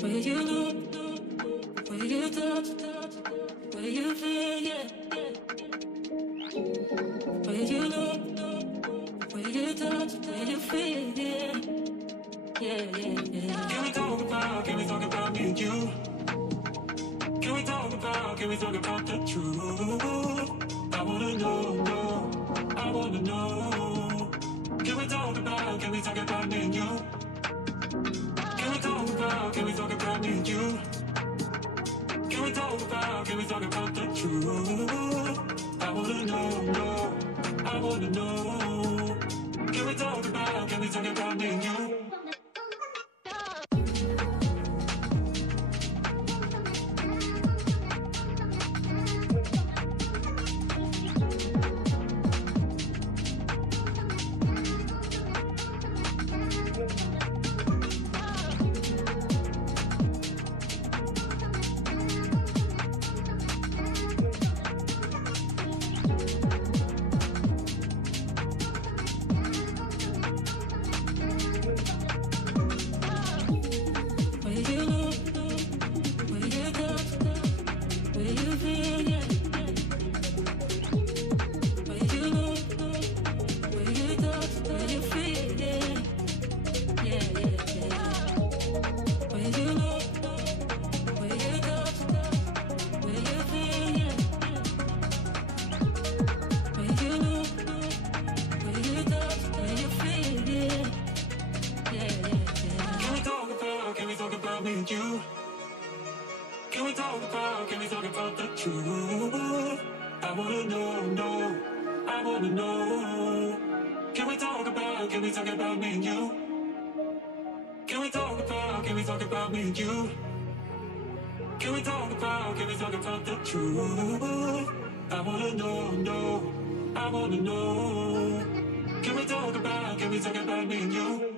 Where you look, where you touch, where you feel, yeah. Where you look, where you touch, where you feel, yeah. Yeah, yeah, yeah. Can we talk about me and you? Can we talk about the truth? I wanna know, I wanna know. Can we talk about me and you? Can we talk about me and you? Can we talk about the truth? I wanna know, I wanna know. Can we talk about me and you? Can we talk about the truth? I wanna know, I wanna know. Can we talk about me and you? Can we talk about me and you? Can we talk about the truth? I wanna know, I wanna know. Can we talk about me and you?